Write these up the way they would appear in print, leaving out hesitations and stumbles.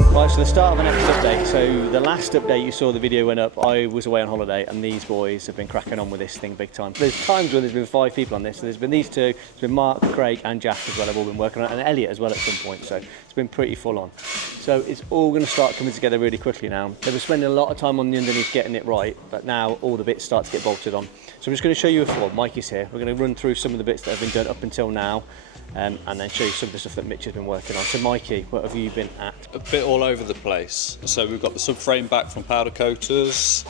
Right, so the start of the next update. So the last update you saw the video went up, I was away on holiday and these boys have been cracking on with this thing big time. There's times when there's been 5 people on this. So there's been these two, there's been Mark, Craig and Jack as well, have all been working on it, and Elliot as well at some point. So it's been pretty full on. So it's all going to start coming together really quickly now. They were spending a lot of time on the underneath getting it right, but now all the bits start to get bolted on. So I'm just going to show you a floor. Mikey's here. We're going to run through some of the bits that have been done up until now. And then show you some of the stuff that Mitch has been working on. So Mikey, what have you been at? A bit all over the place. So we've got the subframe back from powder coaters,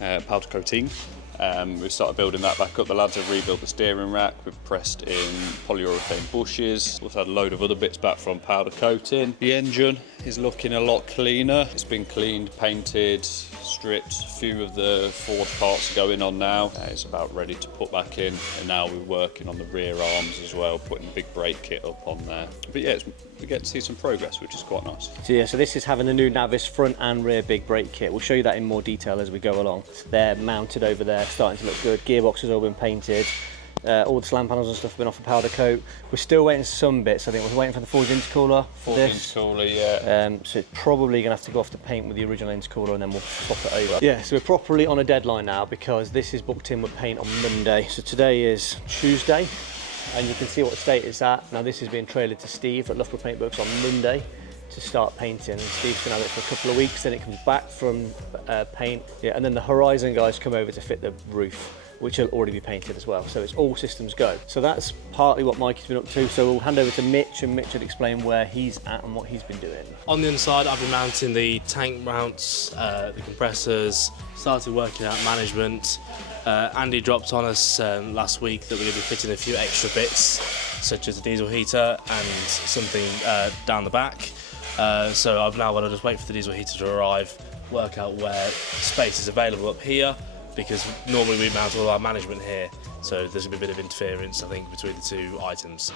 powder coating. We've started building that back up. The lads have rebuilt the steering rack. We've pressed in polyurethane bushes. We've had a load of other bits back from powder coating. The engine is looking a lot cleaner. It's been cleaned, painted, stripped. A few of the forged parts are going on now. It's about ready to put back in. And now we're working on the rear arms as well, putting the big brake kit up on there. But yeah, we get to see some progress, which is quite nice. So yeah, so this is having the new Navis front and rear big brake kit. We'll show you that in more detail as we go along. So they're mounted over there, starting to look good. Gearbox has all been painted. All the slam panels and stuff have been off a powder coat. We're still waiting for some bits. I think we're waiting for the forged intercooler for this. Intercooler, yeah. So it's probably going to have to go off the paint with the original intercooler and then we'll swap it over. Yeah, so we're properly on a deadline now because this is booked in with paint on Monday. So today is Tuesday and you can see what state it's at. Now this is being trailered to Steve at Loughborough Paint Works on Monday to start painting, and Steve's going to have it for a couple of weeks, then it comes back from paint, yeah, and then the Horizon guys come over to fit the roof, which will already be painted as well. So it's all systems go. So that's partly what Mikey's been up to. So we'll hand over to Mitch and Mitch will explain where he's at and what he's been doing. On the inside, I've been mounting the tank mounts, the compressors, started working out management. Andy dropped on us last week that we're going to be fitting a few extra bits, such as a diesel heater and something down the back. So I've now got to just wait for the diesel heater to arrive, work out where space is available up here, because normally we mount all our management here, so there's going to be a bit of interference, I think, between the two items,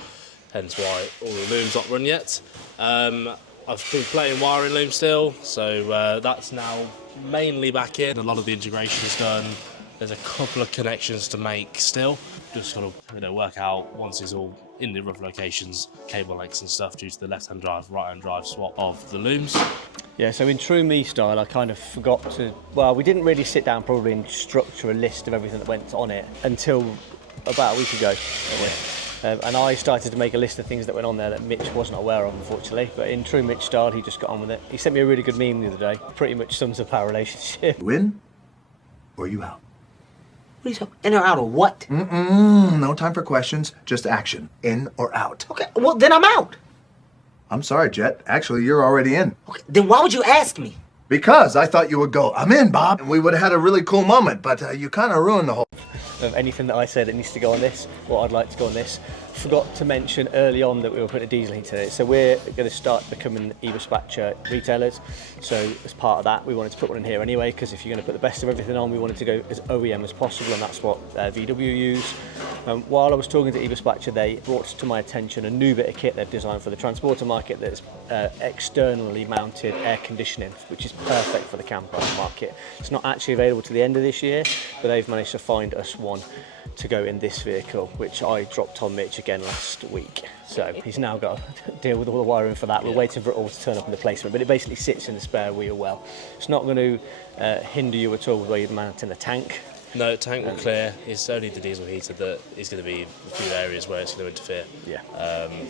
hence why all the loom's not run yet. I've been playing wiring loom still, so that's now mainly back in. A lot of the integration is done. There's a couple of connections to make still. Just sort of, work out once it's all in the rough locations, cable lengths and stuff, due to the left-hand drive, right-hand drive swap of the looms. Yeah, so in true me style, I kind of forgot to, well, we didn't really sit down probably and structure a list of everything that went on it until about a week ago. And I started to make a list of things that went on there that Mitch wasn't aware of, unfortunately. But in true Mitch style, he just got on with it. He sent me a really good meme the other day. Pretty much sums up our relationship. You in or you out? What are you talking? In or out of what? No time for questions, just action. In or out. Okay, well then I'm out. I'm sorry, Jet. Actually, you're already in. Okay, then why would you ask me? Because I thought you would go, I'm in, Bob. And we would have had a really cool moment, but you kind of ruined the whole... Of anything that I say that needs to go on this, what I'd like to go on this. Forgot to mention early on that we were putting a diesel heater in it. So we're going to start becoming e-dispatcher retailers. So as part of that, we wanted to put one in here anyway, because if you're going to put the best of everything on, we wanted to go as OEM as possible, and that's what VW use. While I was talking to e-dispatcher, they brought to my attention a new bit of kit they've designed for the transporter market that's externally mounted air conditioning, which is perfect for the camper market. It's not actually available to the end of this year, but they've managed to find us one to go in this vehicle, which I dropped on Mitch again last week. So he's now got to deal with all the wiring for that. We're waiting for it all to turn up in the placement, but it basically sits in the spare wheel well. It's not going to hinder you at all with where you're mounting the tank. No, tank will clear. It's only the diesel heater that is going to be a few areas where it's going to interfere. Yeah.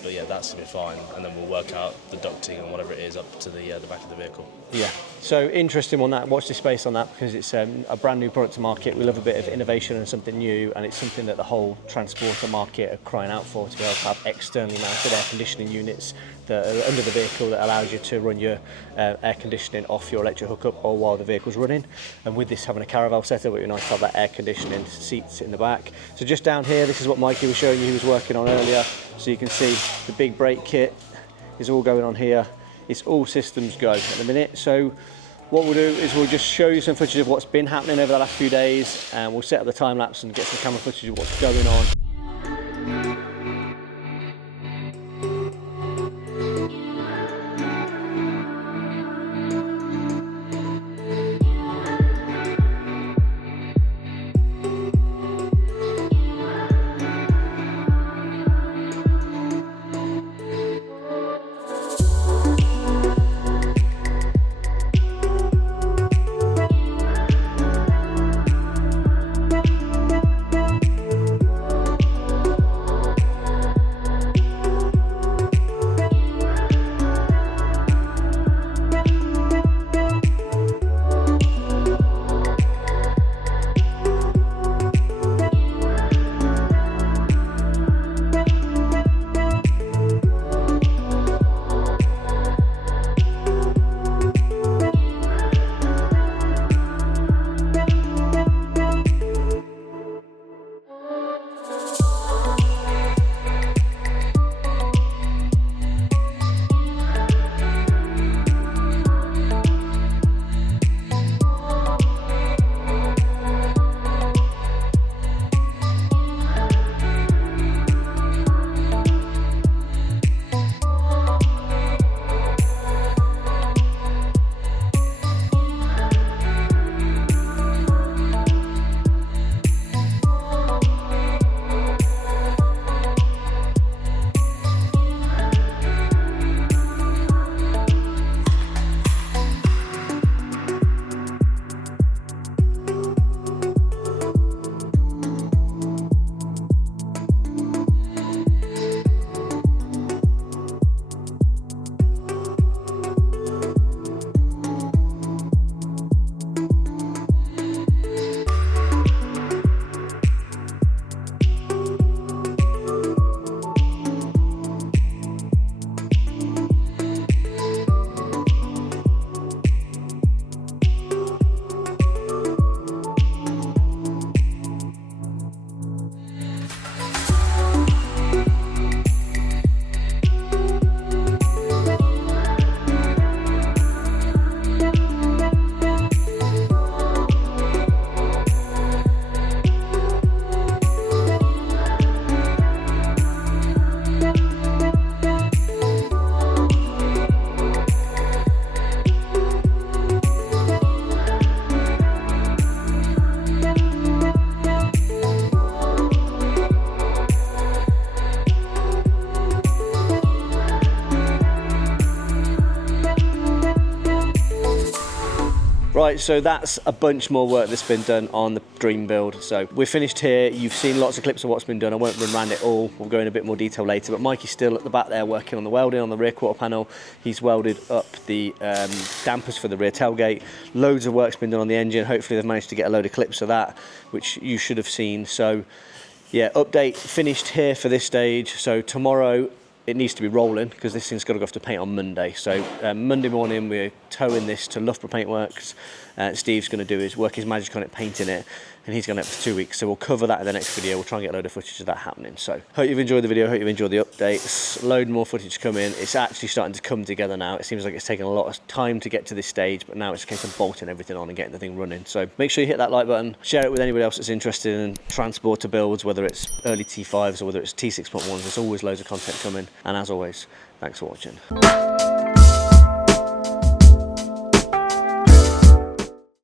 But yeah, that's going to be fine, and then we'll work out the ducting and whatever it is up to the back of the vehicle. Yeah. So interesting on that. Watch this space on that, because it's a brand new product to market. We love a bit of innovation and something new, and it's something that the whole transporter market are crying out for, to be able to have externally mounted air conditioning units that are under the vehicle that allows you to run your air conditioning off your electric hookup or while the vehicle's running. And with this having a Caravelle setup, it would be nice to have that air conditioning seats in the back. So just down here, this is what Mikey was showing you he was working on earlier. So you can see the big brake kit is all going on here. It's all systems go at the minute. So what we'll do is we'll just show you some footage of what's been happening over the last few days, and we'll set up the time lapse and get some camera footage of what's going on. Right, so that's a bunch more work that's been done on the Dream build. So we're finished here. You've seen lots of clips of what's been done. I won't run around it all. We'll go in a bit more detail later. But Mikey's still at the back there working on the welding on the rear quarter panel. He's welded up the dampers for the rear tailgate. Loads of work's been done on the engine. Hopefully they've managed to get a load of clips of that, which you should have seen. So yeah, update finished here for this stage. So tomorrow it needs to be rolling because this thing's got to go off to paint on Monday. So Monday morning we're towing this to Loughborough Paintworks. Steve's going to work his magic on it, painting it, and he's going to have it for 2 weeks. So we'll cover that in the next video. We'll try and get a load of footage of that happening. So hope you've enjoyed the video. Hope you've enjoyed the updates. Load more footage coming. It's actually starting to come together now. It seems like it's taken a lot of time to get to this stage, but now it's a case of bolting everything on and getting the thing running. So make sure you hit that like button. Share it with anybody else that's interested in transporter builds, whether it's early T5s or whether it's T6.1s. There's always loads of content coming. And as always, thanks for watching.